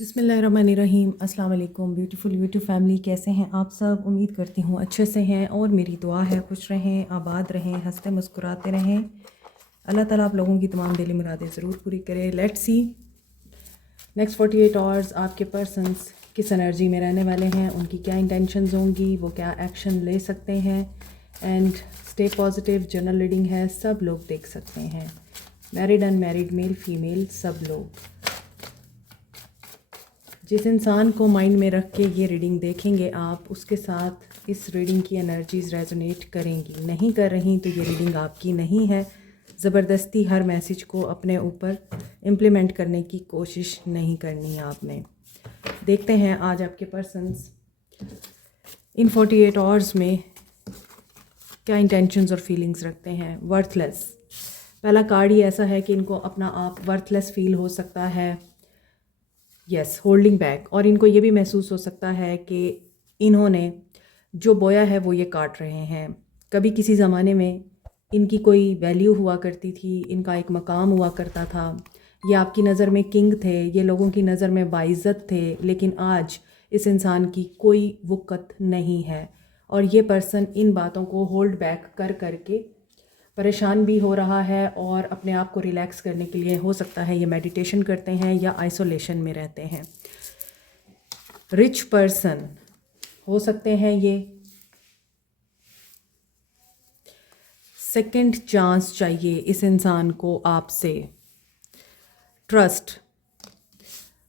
बिस्मिल्लाहिर्रहमानिर्रहीम। अस्सलाम वालेकुम ब्यूटीफुल यूट्यूब फैमिली, कैसे हैं आप सब? उम्मीद करती हूँ अच्छे से हैं और मेरी दुआ है खुश रहें, आबाद रहें, हंसते मुस्कुराते रहें। अल्लाह ताला आप लोगों की तमाम दिली मुरादें ज़रूर पूरी करे। लेट्स सी नेक्स्ट 48 आवर्स आपके पर्सन्स किस एनर्जी में रहने वाले हैं, उनकी क्या इंटेंशंस होंगी, वो क्या एक्शन ले सकते हैं। And stay positive. General reading है, सब लोग देख सकते हैं, मैरिड अनमैरिड, मेल फीमेल, सब लोग। जिस इंसान को माइंड में रख के ये रीडिंग देखेंगे आप, उसके साथ इस रीडिंग की एनर्जीज़ रेजोनेट करेंगी। नहीं कर रही तो ये रीडिंग आपकी नहीं है। ज़बरदस्ती हर मैसेज को अपने ऊपर इम्प्लीमेंट करने की कोशिश नहीं करनी आपने। देखते हैं आज आपके पर्सन्स इन 48 आवर्स में क्या इंटेंशंस और फीलिंग्स रखते हैं। वर्थलेस, पहला कार्ड ही ऐसा है कि इनको अपना आप वर्थलेस फील हो सकता है। Yes, holding back. और इनको ये भी महसूस हो सकता है कि इन्होंने जो बोया है वो ये काट रहे हैं। कभी किसी ज़माने में इनकी कोई वैल्यू हुआ करती थी, इनका एक मकाम हुआ करता था, ये आपकी नज़र में किंग थे, ये लोगों की नज़र में बाइज़्ज़त थे। लेकिन आज इस इंसान की कोई वक़्त नहीं है और ये पर्सन इन बातों को होल्ड बैक कर करके परेशान भी हो रहा है और अपने आप को रिलैक्स करने के लिए हो सकता है ये मेडिटेशन करते हैं या आइसोलेशन में रहते हैं। रिच पर्सन हो सकते हैं ये। सेकंड चांस चाहिए इस इंसान को आपसे। ट्रस्ट,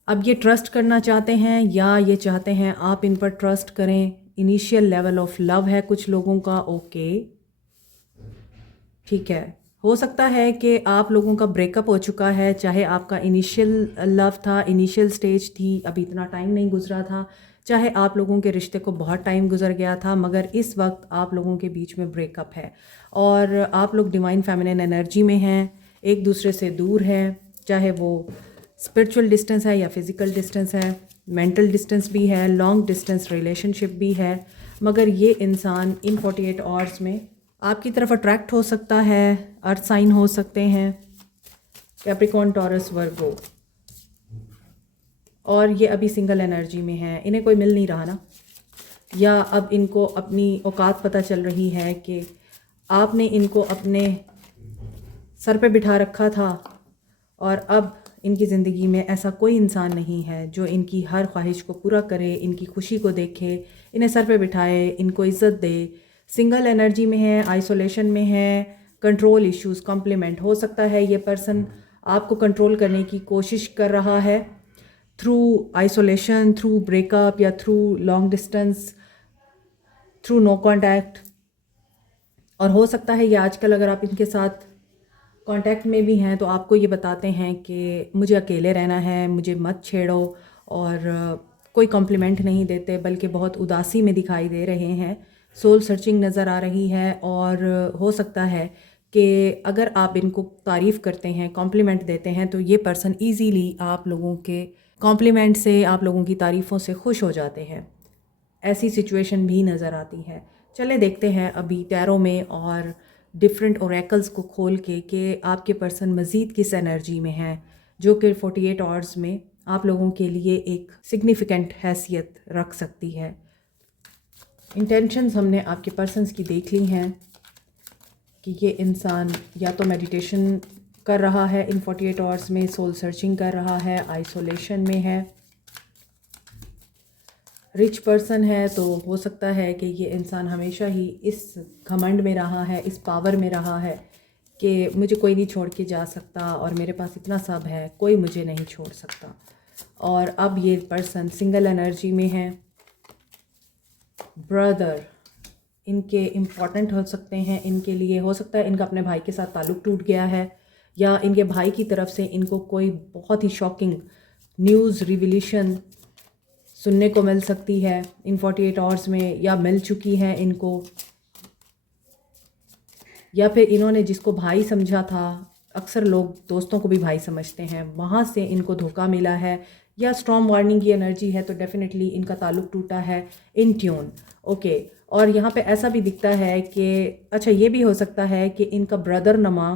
अब ये ट्रस्ट करना चाहते हैं या ये चाहते हैं आप इन पर ट्रस्ट करें। इनिशियल लेवल ऑफ लव है कुछ लोगों का। ओके, ठीक है। हो सकता है कि आप लोगों का ब्रेकअप हो चुका है, चाहे आपका इनिशियल लव था, इनिशियल स्टेज थी, अभी इतना टाइम नहीं गुजरा था, चाहे आप लोगों के रिश्ते को बहुत टाइम गुजर गया था, मगर इस वक्त आप लोगों के बीच में ब्रेकअप है और आप लोग डिवाइन फेमिनिन एनर्जी में हैं, एक दूसरे से दूर हैं, चाहे वो स्पिरिचुअल डिस्टेंस है या फिज़िकल डिस्टेंस है, मेंटल डिस्टेंस भी है, लॉन्ग डिस्टेंस रिलेशनशिप भी है। मगर ये इंसान इन 48 आवर्स में आपकी तरफ अट्रैक्ट हो सकता है। अर्थ साइन हो सकते हैं, कैप्रिकॉर्न, टॉरस, वर्गो, और ये अभी सिंगल एनर्जी में है। इन्हें कोई मिल नहीं रहा ना, या अब इनको अपनी औकात पता चल रही है कि आपने इनको अपने सर पे बिठा रखा था और अब इनकी ज़िंदगी में ऐसा कोई इंसान नहीं है जो इनकी हर ख्वाहिश को पूरा करे, इनकी खुशी को देखे, इन्हें सर पे बिठाए, इनको इज़्ज़त दे। सिंगल एनर्जी में है, आइसोलेशन में है, कंट्रोल इश्यूज़ कॉम्प्लीमेंट। हो सकता है ये पर्सन आपको कंट्रोल करने की कोशिश कर रहा है थ्रू आइसोलेशन, थ्रू ब्रेकअप या through long distance, through no contact. और हो सकता है ये आजकल अगर आप इनके साथ कांटेक्ट में भी हैं तो आपको ये बताते हैं कि मुझे अकेले रहना है, मुझे मत छेड़ो, और कोई कॉम्प्लीमेंट नहीं देते बल्कि बहुत उदासी में दिखाई दे रहे हैं। सोल सर्चिंग नज़र आ रही है और हो सकता है कि अगर आप इनको तारीफ़ करते हैं, कॉम्प्लीमेंट देते हैं, तो ये पर्सन ईज़िली आप लोगों के कॉम्प्लीमेंट से, आप लोगों की तारीफ़ों से खुश हो जाते हैं। ऐसी सिचुएशन भी नज़र आती है। चले देखते हैं अभी टैरो में और डिफरेंट ओरेकल्स को खोल के कि आपके पर्सन मज़ीद किस एनर्जी में है, जो कि 48 आवर्स में आप लोगों के लिए एक सिग्निफिकेंट हैसियत रख सकती है। इंटेंशंस हमने आपके पर्सन्स की देख ली हैं कि ये इंसान या तो मेडिटेशन कर रहा है इन 48 आवर्स में, सोल सर्चिंग कर रहा है, आइसोलेशन में है। रिच पर्सन है तो हो सकता है कि ये इंसान हमेशा ही इस घमंड में रहा है, इस पावर में रहा है कि मुझे कोई नहीं छोड़ के जा सकता और मेरे पास इतना सब है, कोई मुझे नहीं छोड़ सकता। और अब ये पर्सन सिंगल एनर्जी में है। ब्रदर इनके इम्पॉर्टेंट हो सकते हैं, इनके लिए हो सकता है इनका अपने भाई के साथ ताल्लुक़ टूट गया है या इनके भाई की तरफ से इनको कोई बहुत ही शॉकिंग न्यूज़ रिविलेशन सुनने को मिल सकती है इन 48 आवर्स में, या मिल चुकी है इनको, या फिर इन्होंने जिसको भाई समझा था, अक्सर लोग दोस्तों को भी भाई समझते हैं, वहाँ से इनको धोखा मिला है, या स्ट्रॉन्ग वार्निंग की एनर्जी है तो डेफिनेटली इनका ताल्लुक़ टूटा है। In tune, okay. और यहाँ पे ऐसा भी दिखता है कि अच्छा ये भी हो सकता है कि इनका ब्रदर नमा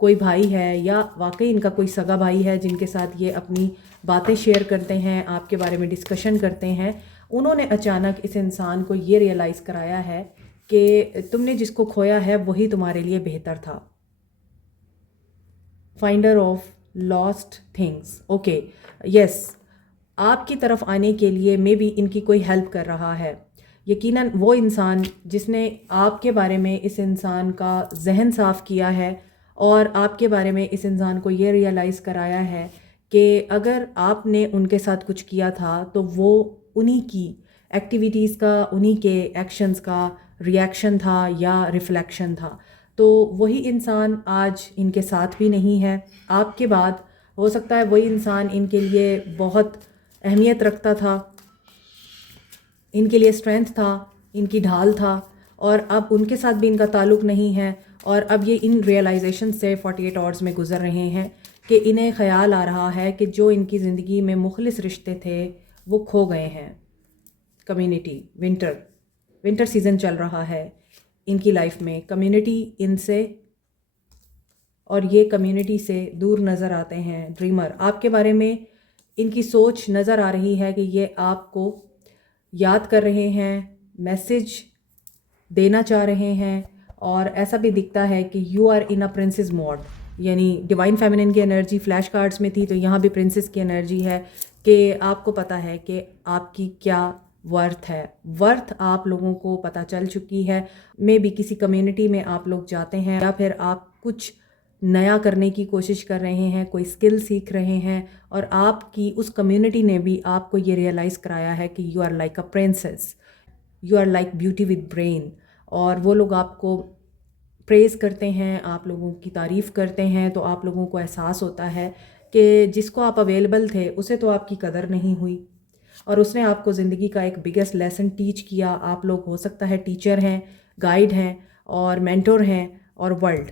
कोई भाई है या वाकई इनका कोई सगा भाई है जिनके साथ ये अपनी बातें शेयर करते हैं, आपके बारे में डिस्कशन करते हैं, उन्होंने अचानक इस इंसान को ये रियलाइज़ कराया है कि तुमने जिसको खोया है वही तुम्हारे लिए बेहतर था। Finder of lost things. Okay, yes, आपकी तरफ आने के लिए मे बी इनकी कोई हेल्प कर रहा है। यकीनन वो इंसान जिसने आपके बारे में इस इंसान का जहन साफ़ किया है और आपके बारे में इस इंसान को ये रियलाइज़ कराया है कि अगर आपने उनके साथ कुछ किया था तो वो उन्हीं की एक्टिविटीज़ का, उन्हीं के एक्शंस का रिएक्शन था या रिफ्लेक्शन था। तो वही इंसान आज इनके साथ भी नहीं है। आपके बाद हो सकता है वही इंसान इनके लिए बहुत अहमियत रखता था, इनके लिए स्ट्रेंथ था, इनकी ढाल था, और अब उनके साथ भी इनका ताल्लुक़ नहीं है। और अब ये इन रियलाइजेशन से 48 आवर्स में गुज़र रहे हैं कि इन्हें ख़याल आ रहा है कि जो इनकी ज़िंदगी में मुखलिस रिश्ते थे वो खो गए हैं। कम्युनिटी, विंटर सीज़न चल रहा है इनकी लाइफ में। कम्युनिटी इनसे और ये कम्युनिटी से दूर नज़र आते हैं। ड्रीमर, आपके बारे में इनकी सोच नज़र आ रही है कि ये आपको याद कर रहे हैं, मैसेज देना चाह रहे हैं, और ऐसा भी दिखता है कि you are in a princess mode. यानी डिवाइन फेमिनिन की एनर्जी फ्लैश कार्ड्स में थी, तो यहाँ भी प्रिंसेस की एनर्जी है कि आपको पता है कि आपकी क्या वर्थ है। वर्थ आप लोगों को पता चल चुकी है। मे बी किसी कम्युनिटी में आप लोग जाते हैं या फिर आप कुछ नया करने की कोशिश कर रहे हैं, कोई स्किल सीख रहे हैं, और आपकी उस कम्युनिटी ने भी आपको ये रियलाइज़ कराया है कि you are like a princess, you are like beauty with brain. और वो लोग आपको प्रेज़ करते हैं, आप लोगों की तारीफ़ करते हैं, तो आप लोगों को एहसास होता है कि जिसको आप अवेलेबल थे उसे तो आपकी कदर नहीं हुई, और उसने आपको ज़िंदगी का एक बिगेस्ट लेसन टीच किया। आप लोग हो सकता है टीचर हैं, गाइड हैं और मेंटोर हैं, और वर्ल्ड,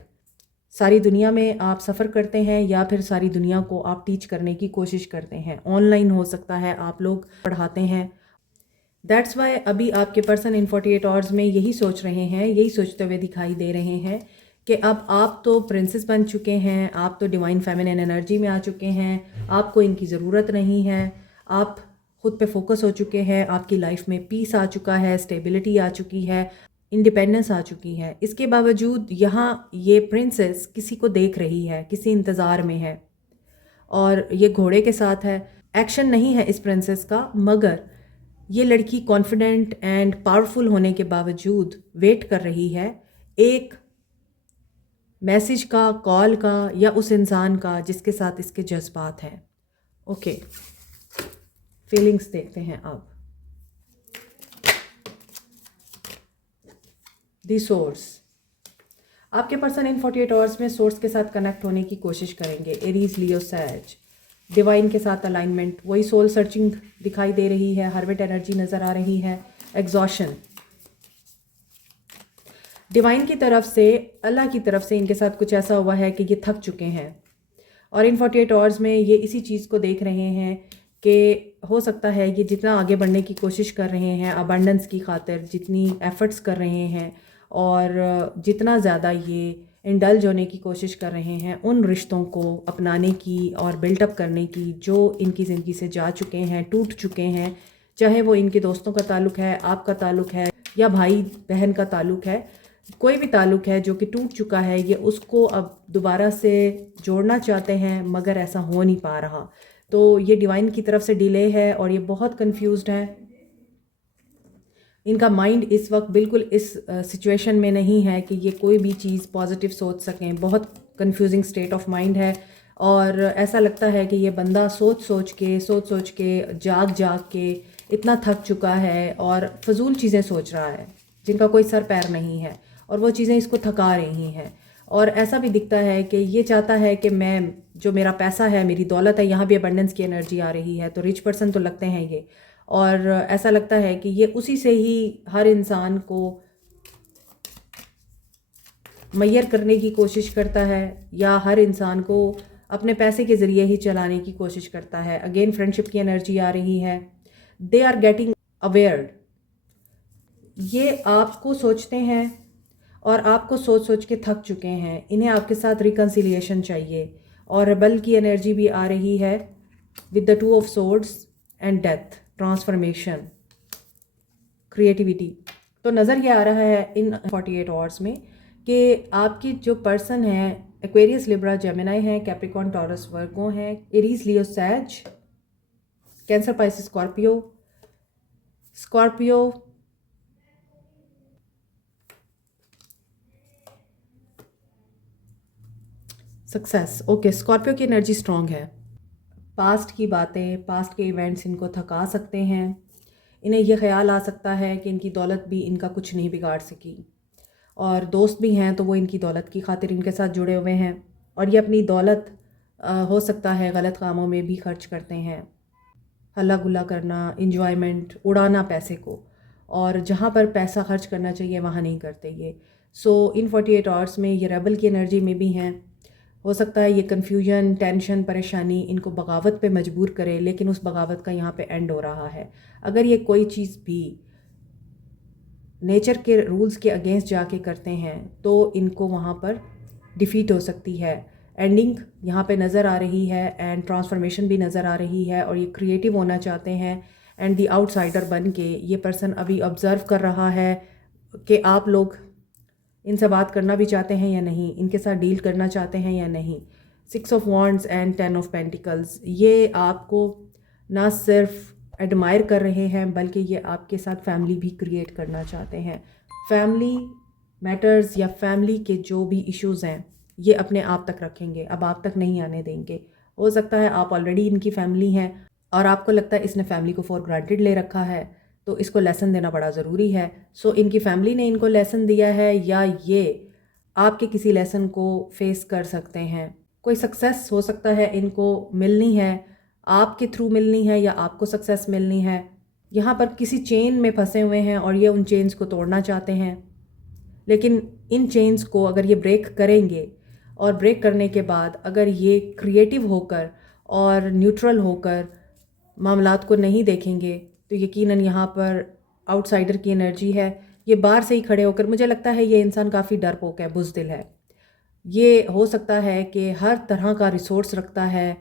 सारी दुनिया में आप सफ़र करते हैं या फिर सारी दुनिया को आप टीच करने की कोशिश करते हैं। ऑनलाइन हो सकता है, आप लोग पढ़ाते हैं। दैट्स वाई अभी आपके पर्सन इन 48 आवर्स में यही सोच रहे हैं, यही सोचते हुए दिखाई दे रहे हैं कि अब आप तो प्रिंसेस बन चुके हैं, आप तो डिवाइन फेमिनिन एनर्जी में आ चुके हैं, आपको इनकी ज़रूरत नहीं है, आप खुद पे फोकस हो चुके हैं, आपकी लाइफ में पीस आ चुका है, स्टेबिलिटी आ चुकी है, इंडिपेंडेंस आ चुकी है। इसके बावजूद यहाँ ये प्रिंसेस किसी को देख रही है, किसी इंतज़ार में है, और ये घोड़े के साथ है। एक्शन नहीं है इस प्रिंसेस का, मगर ये लड़की कॉन्फिडेंट एंड पावरफुल होने के बावजूद वेट कर रही है एक मैसेज का, कॉल का, या उस इंसान का जिसके साथ इसके जज्बात हैं। ओके, फीलिंग्स देखते हैं अब। दी सोर्स, आपके पर्सन इन 48 आवर्स में सोर्स के साथ कनेक्ट होने की कोशिश करेंगे। एरीज, लियो, सैज, डिवाइन के साथ अलाइनमेंट, वही सोल सर्चिंग दिखाई दे रही है, हर्मिट एनर्जी नज़र आ रही है, एग्जॉशन। डिवाइन की तरफ से, अल्लाह की तरफ से इनके साथ कुछ ऐसा हुआ है कि ये थक चुके हैं, और इन 48 आवर्स में ये इसी चीज़ को देख रहे हैं कि हो सकता है ये जितना आगे बढ़ने की कोशिश कर रहे हैं, अबंडेंस की खातिर जितनी एफ़र्ट्स कर रहे हैं, और जितना ज़्यादा ये इंडल्ज होने की कोशिश कर रहे हैं उन रिश्तों को अपनाने की और बिल्टअप करने की जो इनकी ज़िंदगी से जा चुके हैं, टूट चुके हैं, चाहे वो इनके दोस्तों का ताल्लुक़ है, आपका ताल्लुक़ है, या भाई बहन का ताल्लुक़ है, कोई भी ताल्लुक़ है जो कि टूट चुका है, ये उसको अब दोबारा से जोड़ना चाहते हैं, मगर ऐसा हो नहीं पा रहा। तो ये डिवाइन की तरफ से डिले है और ये बहुत कंफ्यूज्ड है। इनका माइंड इस वक्त बिल्कुल इस सिचुएशन में नहीं है कि ये कोई भी चीज़ पॉजिटिव सोच सकें। बहुत कंफ्यूजिंग स्टेट ऑफ माइंड है, और ऐसा लगता है कि ये बंदा सोच सोच के जाग के इतना थक चुका है और फजूल चीज़ें सोच रहा है जिनका कोई सर पैर नहीं है, और वो चीज़ें इसको थका रही हैं। और ऐसा भी दिखता है कि ये चाहता है कि मैं, जो मेरा पैसा है, मेरी दौलत है, यहाँ भी अबंडेंस की एनर्जी आ रही है, तो रिच पर्सन तो लगते हैं ये, और ऐसा लगता है कि ये उसी से ही हर इंसान को मैयर करने की कोशिश करता है, या हर इंसान को अपने पैसे के ज़रिए ही चलाने की कोशिश करता है। अगेन फ्रेंडशिप की एनर्जी आ रही है। दे आर गेटिंग अवेयर्ड, ये आपको सोचते हैं और आपको सोच सोच के थक चुके हैं। इन्हें आपके साथ रिकन्सिलिएशन चाहिए। और रेबल की एनर्जी भी आ रही है with the 2 of swords and death, transformation, creativity. तो नज़र ये आ रहा है इन 48 आवर्स में कि आपकी जो पर्सन है एक्वेरियस, लिब्रा, जेमिनी है, कैप्रिकॉर्न, टॉरस, वर्गो है, Aries, Leo, Sag, Cancer, Pisces, Scorpio, success. Okay, Scorpio की एनर्जी स्ट्रांग है। पास्ट की बातें, पास्ट के इवेंट्स इनको थका सकते हैं। इन्हें यह ख्याल आ सकता है कि इनकी दौलत भी इनका कुछ नहीं बिगाड़ सकी, और दोस्त भी हैं तो वो इनकी दौलत की खातिर इनके साथ जुड़े हुए हैं, और ये अपनी दौलत हो सकता है गलत कामों में भी खर्च करते हैं। हल्ला गुल्ला करना, इंजॉयमेंट, उड़ाना पैसे को, और जहाँ पर पैसा खर्च करना चाहिए वहाँ नहीं करते ये। सो इन 48 आवर्स में ये रेबल की एनर्जी में भी हैं। हो सकता है ये कन्फ्यूजन, टेंशन, परेशानी इनको बगावत पे मजबूर करे, लेकिन उस बगावत का यहाँ पे एंड हो रहा है। अगर ये कोई चीज़ भी नेचर के रूल्स के अगेंस्ट जाके करते हैं तो इनको वहाँ पर डिफ़ीट हो सकती है। एंडिंग यहाँ पे नज़र आ रही है एंड ट्रांसफॉर्मेशन भी नज़र आ रही है, और ये क्रिएटिव होना चाहते हैं एंड द आउटसाइडर बन के ये पर्सन अभी ऑब्ज़र्व कर रहा है कि आप लोग इनसे बात करना भी चाहते हैं या नहीं, इनके साथ डील करना चाहते हैं या नहीं। 6 of wands and 10 of pentacles, ये आपको ना सिर्फ एडमायर कर रहे हैं बल्कि ये आपके साथ फैमिली भी क्रिएट करना चाहते हैं। फैमिली मैटर्स या फैमिली के जो भी इश्यूज़ हैं ये अपने आप तक रखेंगे, अब आप तक नहीं आने देंगे। हो सकता है आप ऑलरेडी इनकी फैमिली हैं और आपको लगता है इसने फैमिली को फॉर ग्रांटेड ले रखा है, तो इसको लेसन देना बड़ा ज़रूरी है। सो इनकी फैमिली ने इनको लेसन दिया है या ये आपके किसी लेसन को फेस कर सकते हैं। कोई सक्सेस हो सकता है इनको मिलनी है, आपके थ्रू मिलनी है या आपको सक्सेस मिलनी है। यहाँ पर किसी चेन में फंसे हुए हैं और ये उन चेन्स को तोड़ना चाहते हैं, लेकिन इन चेन्स को अगर ये ब्रेक करेंगे और ब्रेक करने के बाद अगर ये क्रिएटिव होकर और न्यूट्रल होकर मामलात को नहीं देखेंगे तो यकीनन यहाँ पर आउटसाइडर की एनर्जी है। ये बाहर से ही खड़े होकर, मुझे लगता है ये इंसान काफ़ी डरपोक है, बुज़दिल है। ये हो सकता है कि हर तरह का रिसोर्स रखता है,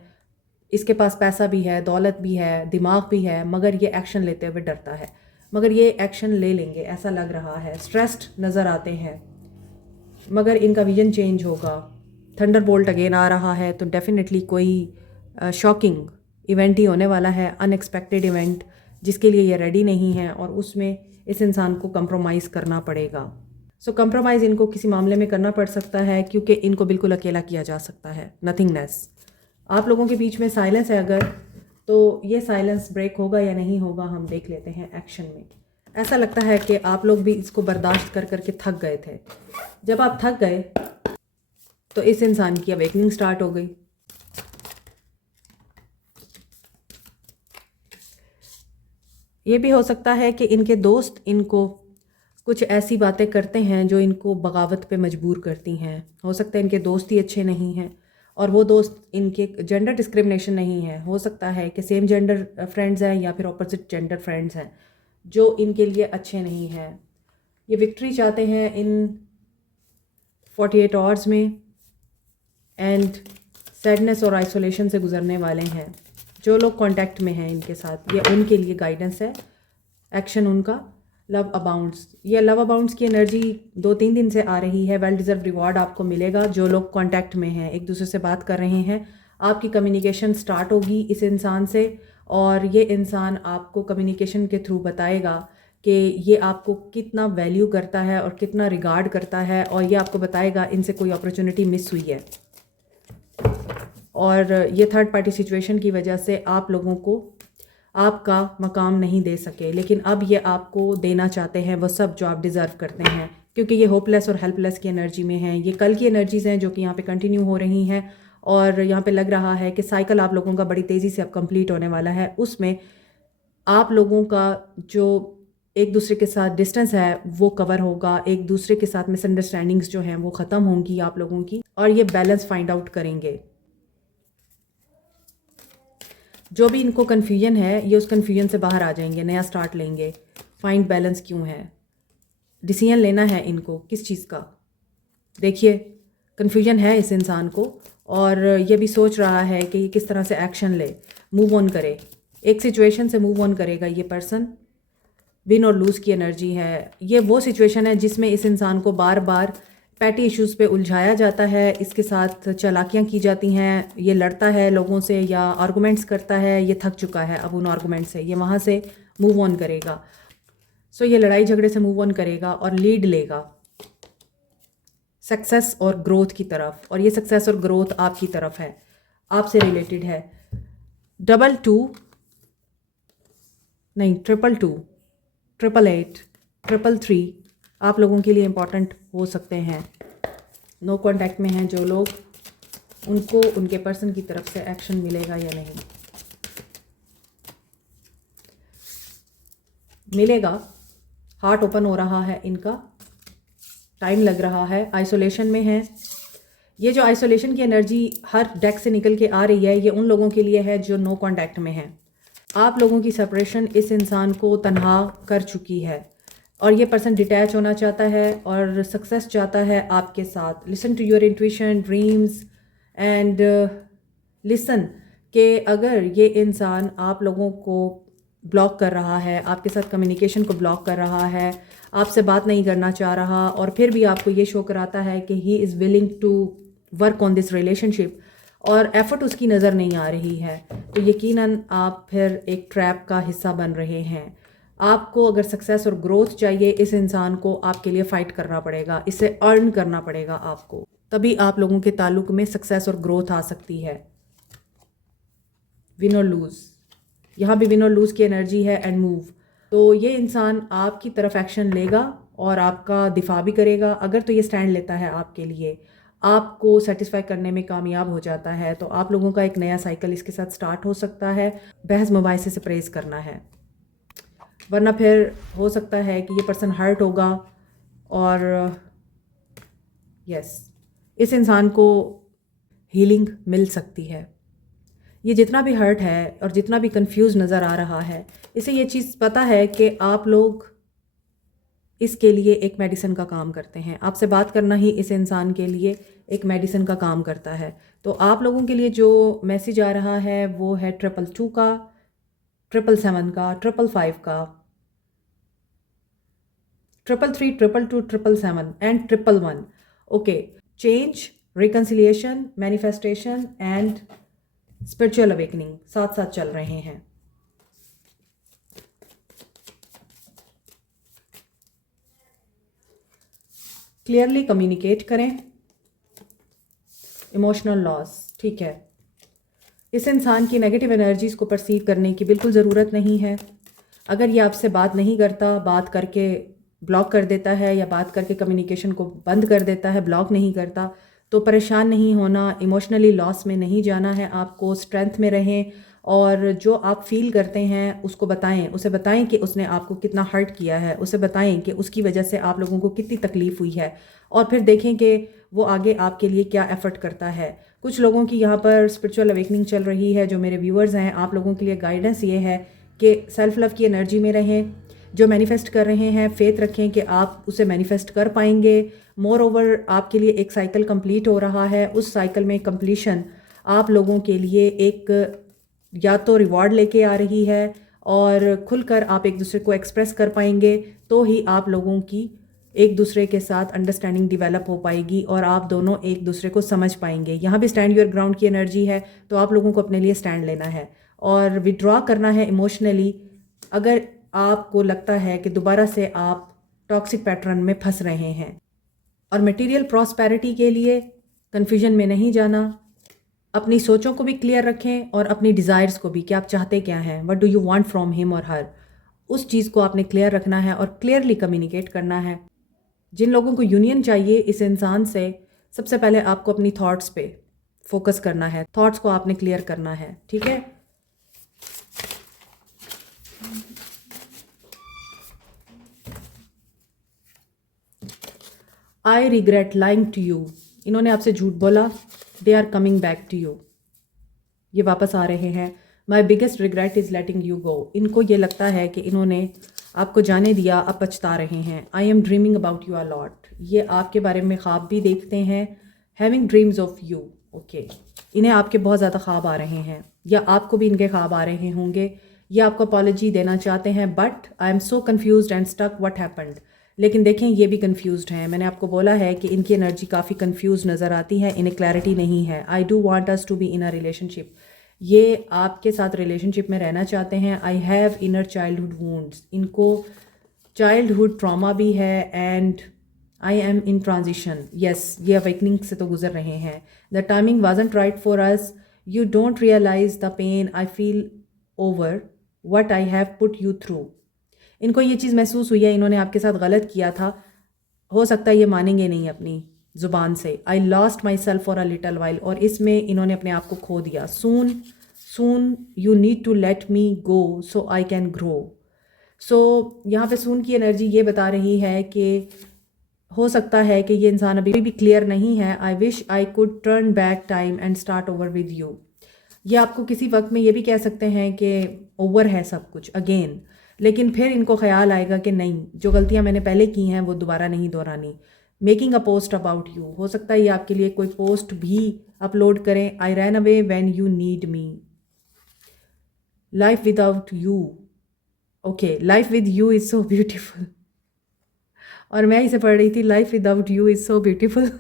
इसके पास पैसा भी है, दौलत भी है, दिमाग भी है, मगर ये एक्शन लेते हुए डरता है। मगर ये एक्शन ले लेंगे ऐसा लग रहा है। स्ट्रेस्ड नज़र आते हैं मगर इनका विजन चेंज होगा। थंडरबोल्ट अगेन आ रहा है तो डेफिनेटली कोई शॉकिंग इवेंट ही होने वाला है, अनएक्सपेक्टेड इवेंट जिसके लिए ये रेडी नहीं है, और उसमें इस इंसान को कंप्रोमाइज़ करना पड़ेगा। सो कंप्रोमाइज़ इनको किसी मामले में करना पड़ सकता है क्योंकि इनको बिल्कुल अकेला किया जा सकता है। नथिंगनेस, आप लोगों के बीच में साइलेंस है अगर, तो ये साइलेंस ब्रेक होगा या नहीं होगा हम देख लेते हैं एक्शन में। ऐसा लगता है कि आप लोग भी इसको बर्दाश्त कर करके थक गए थे। जब आप थक गए तो इस इंसान की अवेकनिंग स्टार्ट हो गई। ये भी हो सकता है कि इनके दोस्त इनको कुछ ऐसी बातें करते हैं जो इनको बगावत पे मजबूर करती हैं। हो सकता है इनके दोस्त ही अच्छे नहीं हैं, और वो दोस्त इनके जेंडर डिस्क्रिमिनेशन नहीं है, हो सकता है कि सेम जेंडर फ्रेंड्स हैं या फिर ऑपोजिट जेंडर फ्रेंड्स हैं जो इनके लिए अच्छे नहीं हैं। ये विक्ट्री चाहते हैं इन 48 आवर्स में एंड सैडनेस और आइसोलेशन से गुजरने वाले हैं। जो लोग कांटेक्ट में हैं इनके साथ, ये उनके लिए गाइडेंस है। एक्शन उनका लव अबाउंड्स, ये लव अबाउंड्स की एनर्जी 2-3 दिन से आ रही है। वेल डिज़र्व रिवॉर्ड आपको मिलेगा। जो लोग कांटेक्ट में हैं, एक दूसरे से बात कर रहे हैं, आपकी कम्युनिकेशन स्टार्ट होगी इस इंसान से, और ये इंसान आपको कम्युनिकेशन के थ्रू बताएगा कि ये आपको कितना वैल्यू करता है और कितना रिगार्ड करता है, और ये आपको बताएगा इनसे कोई अपॉर्चुनिटी मिस हुई है और ये थर्ड पार्टी सिचुएशन की वजह से आप लोगों को आपका मकाम नहीं दे सके, लेकिन अब ये आपको देना चाहते हैं वो सब जो आप डिज़र्व करते हैं, क्योंकि ये होपलेस और हेल्पलेस की एनर्जी में हैं। ये कल की एनर्जीज़ हैं जो कि यहाँ पे कंटिन्यू हो रही हैं, और यहाँ पे लग रहा है कि साइकिल आप लोगों का बड़ी तेज़ी से अब कंप्लीट होने वाला है। उसमें आप लोगों का जो एक दूसरे के साथ डिस्टेंस है वो कवर होगा, एक दूसरे के साथ मिसअंडरस्टैंडिंग्स जो हैं वो ख़त्म होंगी आप लोगों की, और ये बैलेंस फाइंड आउट करेंगे। जो भी इनको कन्फ्यूजन है ये उस कन्फ्यूजन से बाहर आ जाएंगे, नया स्टार्ट लेंगे। फाइंड बैलेंस क्यों है, डिसीजन लेना है इनको किस चीज़ का। देखिए कन्फ्यूजन है इस इंसान को, और ये भी सोच रहा है कि ये किस तरह से एक्शन ले, मूव ऑन करे। एक सिचुएशन से मूव ऑन करेगा ये पर्सन। विन और लूज़ की एनर्जी है। ये वो सिचुएशन है जिसमें इस इंसान को बार बार पैटी इश्यूज़ पे उलझाया जाता है, इसके साथ चालाकियाँ की जाती हैं, ये लड़ता है लोगों से या आर्गूमेंट्स करता है। ये थक चुका है अब उन आर्गूमेंट से, ये वहाँ से मूव ऑन करेगा। सो ये लड़ाई झगड़े से मूव ऑन करेगा और लीड लेगा सक्सेस और ग्रोथ की तरफ, और ये सक्सेस और ग्रोथ आपकी तरफ है, आपसे रिलेटेड है। 22 नहीं 222, 888, 333 आप लोगों के लिए इम्पॉर्टेंट हो सकते हैं। नो कांटेक्ट में हैं जो लोग, उनको उनके पर्सन की तरफ से एक्शन मिलेगा या नहीं मिलेगा। हार्ट ओपन हो रहा है इनका, टाइम लग रहा है, आइसोलेशन में है। ये जो आइसोलेशन की एनर्जी हर डेक से निकल के आ रही है, ये उन लोगों के लिए है जो नो कांटेक्ट में है। आप लोगों की सेपरेशन इस इंसान को तन्हा कर चुकी है, और ये पर्सन डिटैच होना चाहता है और सक्सेस चाहता है आपके साथ। Listen to your intuition, dreams and listen कि अगर ये इंसान आप लोगों को ब्लॉक कर रहा है, आपके साथ कम्युनिकेशन को ब्लॉक कर रहा है, आपसे बात नहीं करना चाह रहा, और फिर भी आपको ये शो कराता है कि he is willing to work on this relationship, और एफर्ट उसकी नज़र नहीं आ रही है, तो यकीनन आप फिर एक ट्रैप का हिस्सा बन रहे हैं। आपको अगर सक्सेस और ग्रोथ चाहिए, इस इंसान को आपके लिए फ़ाइट करना पड़ेगा, इसे अर्न करना पड़ेगा आपको, तभी आप लोगों के ताल्लुक में सक्सेस और ग्रोथ आ सकती है। विन और लूज़, यहाँ भी विन और लूज़ की एनर्जी है एंड मूव। तो ये इंसान आपकी तरफ एक्शन लेगा और आपका दिफा भी करेगा। अगर तो ये स्टैंड लेता है आपके लिए, आपको सेटिस्फाई करने में कामयाब हो जाता है, तो आप लोगों का एक नया साइकिल इसके साथ स्टार्ट हो सकता है। बहस मुबाहिसे से परहेज़ करना है, वरना फिर हो सकता है कि ये पर्सन हर्ट होगा, और यस इस इंसान को हीलिंग मिल सकती है। ये जितना भी हर्ट है और जितना भी कंफ्यूज नज़र आ रहा है, इसे ये चीज़ पता है कि आप लोग इसके लिए एक मेडिसिन का काम करते हैं। आपसे बात करना ही इस इंसान के लिए एक मेडिसिन का काम करता है। तो आप लोगों के लिए जो मैसेज आ रहा है वो है 222 का, 777 का, 555 का, 333, 222, 777 and 111। Okay, change, reconciliation, manifestation and spiritual awakening साथ साथ चल रहे हैं। क्लियरली कम्युनिकेट करें। इमोशनल लॉस, ठीक है, इस इंसान की नेगेटिव एनर्जीज़ को परसीव करने की बिल्कुल ज़रूरत नहीं है। अगर ये आपसे बात नहीं करता, बात करके ब्लॉक कर देता है, या बात करके कम्युनिकेशन को बंद कर देता है, ब्लॉक नहीं करता, तो परेशान नहीं होना, इमोशनली लॉस में नहीं जाना है आपको। स्ट्रेंथ में रहें, और जो आप फील करते हैं उसको बताएं, उसे बताएं कि उसने आपको कितना हर्ट किया है, उसे बताएं कि उसकी वजह से आप लोगों को कितनी तकलीफ़ हुई है, और फिर देखें कि वो आगे आपके लिए क्या एफ़र्ट करता है। कुछ लोगों की यहाँ पर स्पिरिचुअल अवेकनिंग चल रही है। जो मेरे व्यूअर्स हैं, आप लोगों के लिए गाइडेंस ये है कि सेल्फ लव की एनर्जी में रहें। जो मैनिफेस्ट कर रहे हैं, फेथ रखें कि आप उसे मैनिफेस्ट कर पाएंगे। मोर ओवर आपके लिए एक साइकिल कंप्लीट हो रहा है, उस साइकिल में कंप्लीशन आप लोगों के लिए एक या तो रिवॉर्ड लेके आ रही है, और खुलकर आप एक दूसरे को एक्सप्रेस कर पाएंगे, तो ही आप लोगों की एक दूसरे के साथ अंडरस्टैंडिंग डेवलप हो पाएगी, और आप दोनों एक दूसरे को समझ पाएंगे। यहाँ भी स्टैंड योर ग्राउंड की एनर्जी है, तो आप लोगों को अपने लिए स्टैंड लेना है और विड्रॉ करना है इमोशनली। अगर आपको लगता है कि दोबारा से आप टॉक्सिक पैटर्न में फंस रहे हैं, और मटेरियल प्रॉस्पेरिटी के लिए कन्फ्यूजन में नहीं जाना। अपनी सोचों को भी क्लियर रखें और अपनी डिज़ायर्स को भी, कि आप चाहते क्या हैं, what do you want from him और हर, उस चीज़ को आपने क्लियर रखना है और क्लियरली कम्युनिकेट करना है। जिन लोगों को यूनियन चाहिए इस इंसान से, सबसे पहले आपको अपनी थॉट्स पे फोकस करना है, थॉट्स को आपने क्लियर करना है, ठीक है। I regret lying to you, इन्होंने आपसे झूठ बोला, they are coming back to you, ये वापस आ रहे हैं। My biggest regret is letting you go. इनको ये लगता है कि इन्होंने आपको जाने दिया, अब पछता रहे हैं। I am dreaming about you a lot. ये आपके बारे में ख्वाब भी देखते हैं, having dreams of you. Okay, इन्हें आपके बहुत ज़्यादा ख्वाब आ रहे हैं, या आपको भी इनके ख्वाब आ रहे होंगे। ये आपको अपॉलॉजी देना चाहते हैं, but I am so confused and stuck what happened. लेकिन देखें, ये भी कन्फ्यूज्ड हैं। मैंने आपको बोला है कि इनकी एनर्जी काफ़ी कन्फ्यूज नज़र आती है, इन्हें क्लैरिटी नहीं है। I do want us to be in a relationship. ये आपके साथ रिलेशनशिप में रहना चाहते हैं। I have inner childhood wounds. इनको चाइल्डहुड ट्रॉमा भी है। And I am in transition. Yes, ये अवेकनिंग से तो गुजर रहे हैं। The timing wasn't right for us. You don't realise the pain I feel over what I have put you through. इनको ये चीज़ महसूस हुई है, इन्होंने आपके साथ गलत किया था। हो सकता है ये मानेंगे नहीं अपनी ज़ुबान से। I lost myself for a little while. और इसमें इन्होंने अपने आप को खो दिया। Soon soon you need to let me go so I can grow. So यहाँ पे सून की एनर्जी ये बता रही है कि हो सकता है कि ये इंसान अभी भी क्लियर नहीं है। I wish I could turn back time and start over with you. ये आपको किसी वक्त में ये भी कह सकते हैं कि ओवर है सब कुछ अगेन, लेकिन फिर इनको ख्याल आएगा कि नहीं, जो गलतियां मैंने पहले की हैं वो दोबारा नहीं दोहरानी। Making a post about you. हो सकता है ये आपके लिए कोई पोस्ट भी अपलोड करें। I ran away when you need me. Life without you. Okay, life with you is so beautiful. और मैं इसे पढ़ रही थी, life without you is so beautiful.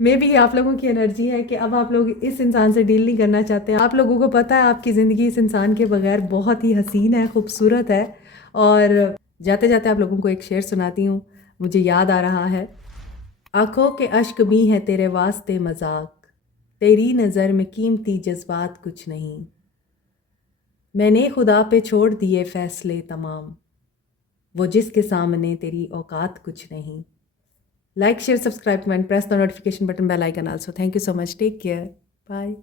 मे भी आप लोगों की एनर्जी है कि अब आप लोग इस इंसान से डील नहीं करना चाहते। आप लोगों को पता है आपकी ज़िंदगी इस इंसान के बगैर बहुत ही हसीन है, खूबसूरत है। और जाते जाते आप लोगों को एक शेर सुनाती हूँ, मुझे याद आ रहा है। आँखों के अश्क भी हैं तेरे वास्ते मजाक, तेरी नज़र में कीमती जज्बात कुछ नहीं। मैंने खुदा पे छोड़ दिए फैसले तमाम, वो जिसके सामने तेरी औकात कुछ नहीं। Like, share, subscribe, comment, press the notification button, bell icon also. Thank you so much. Take care. Bye.